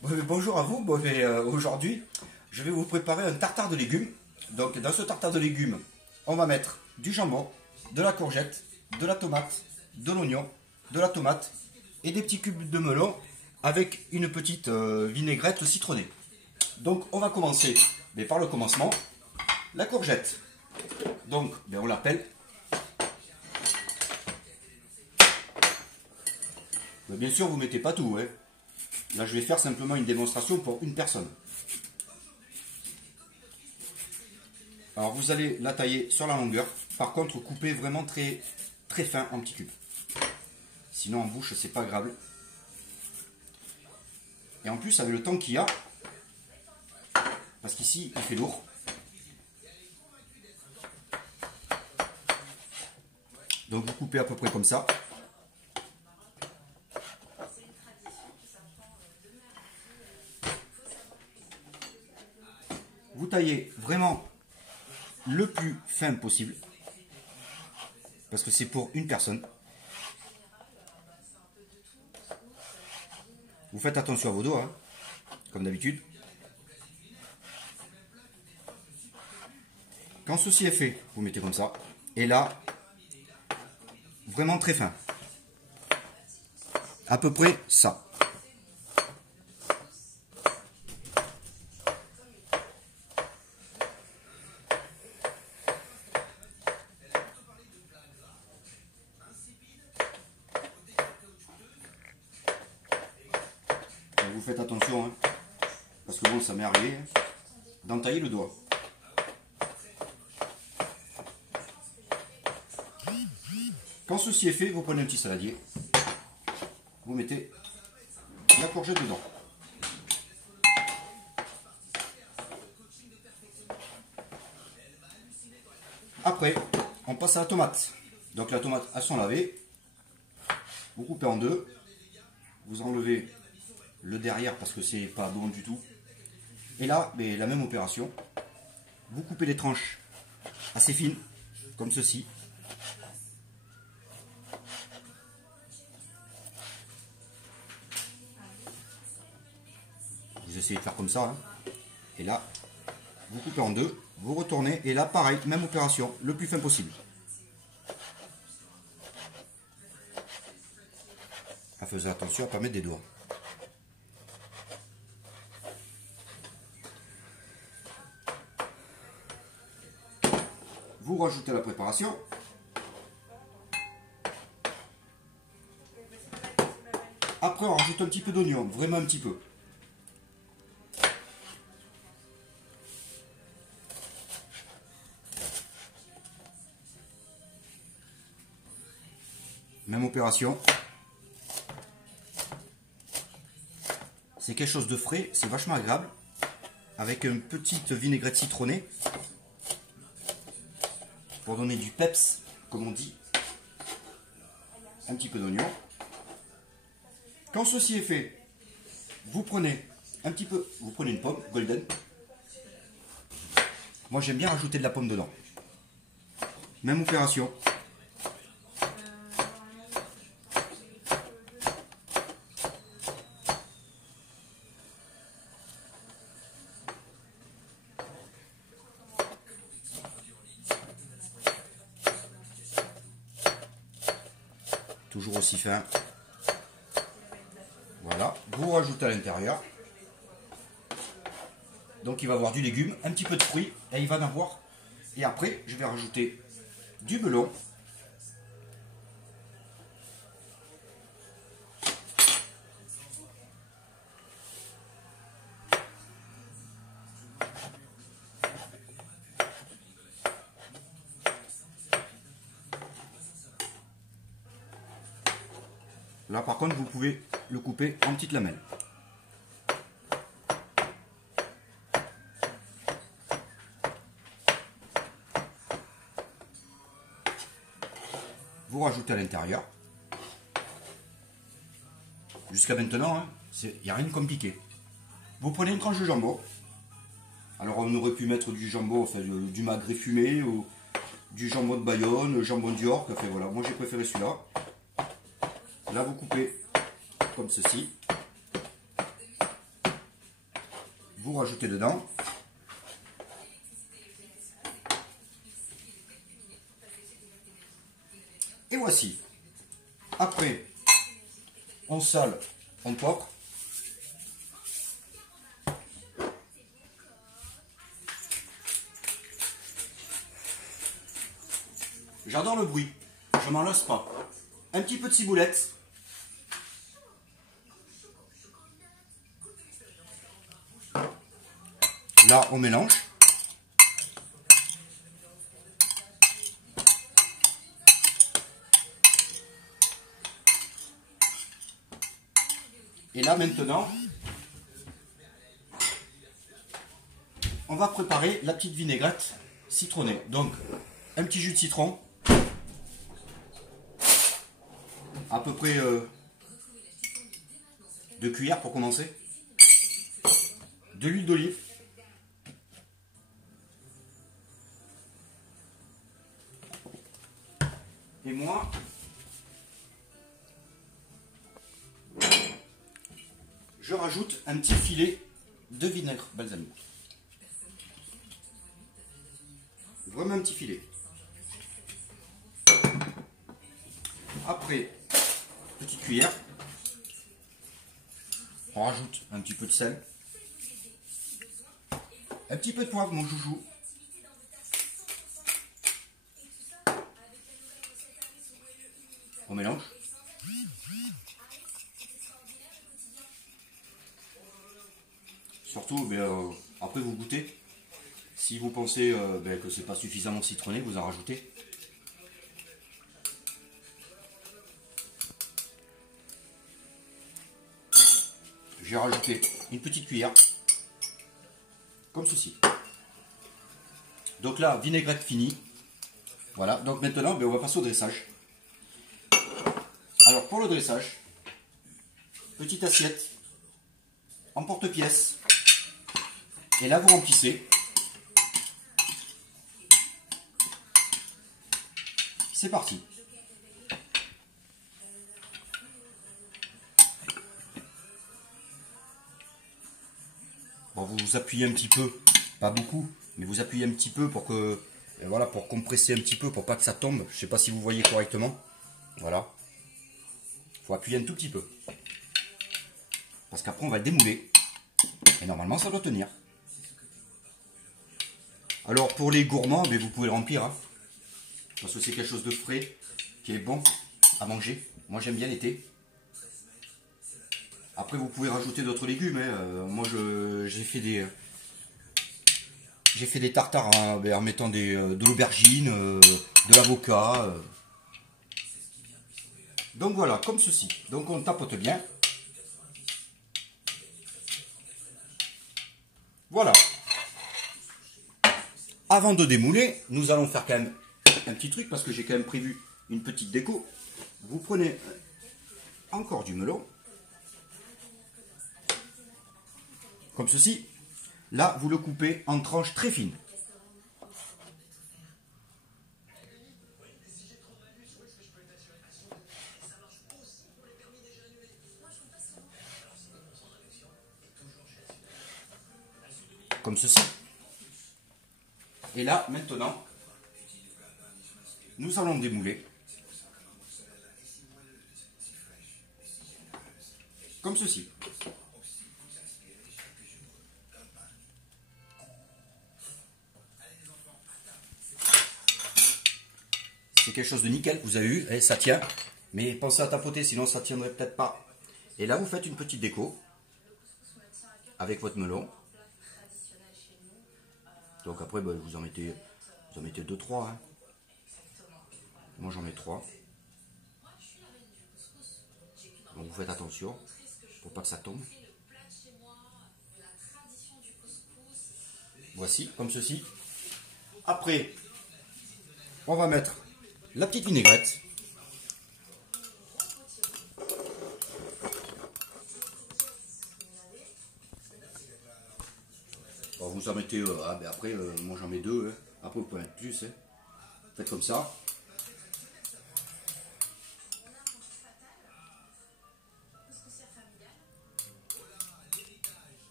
Bonjour à vous. Aujourd'hui, je vais vous préparer un tartare de légumes. Donc, dans ce tartare de légumes, on va mettre du jambon, de la courgette, de la tomate, de l'oignon, de la tomate et des petits cubes de melon avec une petite vinaigrette citronnée. Donc, on va commencer par le commencement. La courgette. Donc, on l'appelle. Bien sûr, vous ne mettez pas tout. Là, je vais faire simplement une démonstration pour une personne. Alors, vous allez la tailler sur la longueur. Par contre, coupez vraiment très, très fin en petits cubes. Sinon, en bouche, c'est pas agréable. Et en plus, avec le temps qu'il y a, parce qu'ici, il fait lourd. Donc, vous coupez à peu près comme ça. Vous taillez vraiment le plus fin possible, parce que c'est pour une personne. Vous faites attention à vos doigts, comme d'habitude. Quand ceci est fait, vous mettez comme ça. Et là, vraiment très fin. À peu près ça. Vous faites attention, parce que bon, ça m'est arrivé d'entailler le doigt. Quand ceci est fait, vous prenez un petit saladier, vous mettez la courgette dedans. Après, on passe à la tomate. Donc la tomate, elles sont lavées. Vous coupez en deux. Vous enlevez le derrière parce que c'est pas bon du tout. Et là, la même opération. Vous coupez les tranches assez fines, comme ceci. Vous essayez de faire comme ça. Et là, vous coupez en deux, vous retournez. Et là, pareil, même opération, le plus fin possible. Faites attention à ne pas mettre des doigts. Vous rajoutez la préparation. Après, on rajoute un petit peu d'oignon, vraiment un petit peu. Même opération. C'est quelque chose de frais, c'est vachement agréable. Avec une petite vinaigrette citronnée. Pour donner du peps, comme on dit. Un petit peu d'oignon. Quand ceci est fait, vous prenez une pomme golden. Moi j'aime bien rajouter de la pomme dedans. Même opération. Toujours aussi fin. Voilà, vous rajoutez à l'intérieur. Donc il va avoir du légume, un petit peu de fruits, et il va en avoir. Et après, je vais rajouter du melon. Là par contre, vous pouvez le couper en petites lamelles. Vous rajoutez à l'intérieur. Jusqu'à maintenant, il n'y a rien de compliqué. Vous prenez une tranche de jambon. Alors on aurait pu mettre du jambon, enfin du magret fumé ou du jambon de Bayonne, jambon d'York, enfin voilà, moi j'ai préféré celui-là. Là vous coupez comme ceci. vous rajoutez dedans. Et voici. Après, on sale, on poivre. J'adore le bruit, je m'en lasse pas. Un petit peu de ciboulette. Là, on mélange. Et là, maintenant, on va préparer la petite vinaigrette citronnée. Donc, un petit jus de citron. À peu près 2 cuillères pour commencer. De l'huile d'olive. Et moi, je rajoute un petit filet de vinaigre balsamique. Vraiment un petit filet. Après, petite cuillère. On rajoute un petit peu de sel. Un petit peu de poivre, mon joujou. On mélange. Surtout, après vous goûtez. Si vous pensez que c'est pas suffisamment citronné, vous en rajoutez. J'ai rajouté une petite cuillère, comme ceci. Donc là, vinaigrette finie. Voilà, donc maintenant, on va passer au dressage. Alors pour le dressage, petite assiette en porte-pièce. Et là, vous remplissez. C'est parti. Bon, vous appuyez un petit peu, pas beaucoup, mais vous appuyez un petit peu pour que, voilà, pour compresser un petit peu, pour pas que ça tombe. Je sais pas si vous voyez correctement. Voilà. Faut appuyer un tout petit peu. Parce qu'après, on va le démouler. Et normalement, ça doit tenir. Alors, pour les gourmands, vous pouvez le remplir. Hein, parce que c'est quelque chose de frais, qui est bon à manger. Moi, j'aime bien l'été. Après, vous pouvez rajouter d'autres légumes. Hein. Moi, j'ai fait des tartares en mettant de l'aubergine, de l'avocat. Donc voilà, comme ceci. Donc on tapote bien. Voilà. Avant de démouler, nous allons faire quand même un petit truc parce que j'ai quand même prévu une petite déco. Vous prenez encore du melon. Comme ceci. Là, vous le coupez en tranches très fines. Comme ceci. Et là, maintenant, nous allons démouler. Comme ceci. C'est quelque chose de nickel, vous avez vu, et ça tient. Mais pensez à tapoter, sinon ça ne tiendrait peut-être pas. Et là, vous faites une petite déco avec votre melon. Donc après, vous en mettez 2-3. Hein. Moi, j'en mets 3. Donc vous faites attention pour pas que ça tombe. Voici, comme ceci. Après, on va mettre la petite vinaigrette. Bon, vous en mettez, après, moi j'en mets 2. Hein. Après, vous pouvez mettre plus. Hein. Faites comme ça.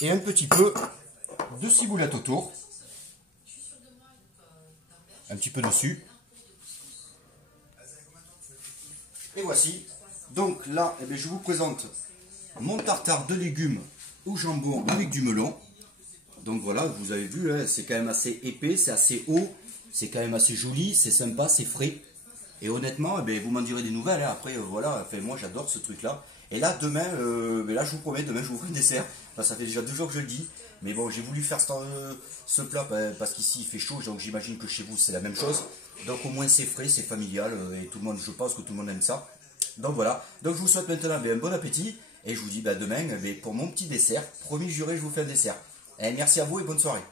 et un petit peu de ciboulette autour. Un petit peu dessus. Et voici. Donc là, eh bien, je vous présente mon tartare de légumes au jambon avec du melon. Donc voilà, vous avez vu, hein, c'est quand même assez épais, c'est assez haut, c'est quand même assez joli, c'est sympa, c'est frais. Et honnêtement, eh bien, vous m'en direz des nouvelles. Hein. Après, voilà, enfin, moi j'adore ce truc-là. Et là, demain, ben là, je vous promets, demain, je vous ferai un dessert. Enfin, ça fait déjà 2 jours que je le dis. Mais bon, j'ai voulu faire ce plat parce qu'ici, il fait chaud. Donc, j'imagine que chez vous, c'est la même chose. Donc, au moins, c'est frais, c'est familial. Et tout le monde, je pense que tout le monde aime ça. Donc, voilà. Donc, je vous souhaite maintenant ben, un bon appétit. Et je vous dis ben, demain, ben, pour mon petit dessert, promis juré, je vous fais un dessert. Et merci à vous et bonne soirée.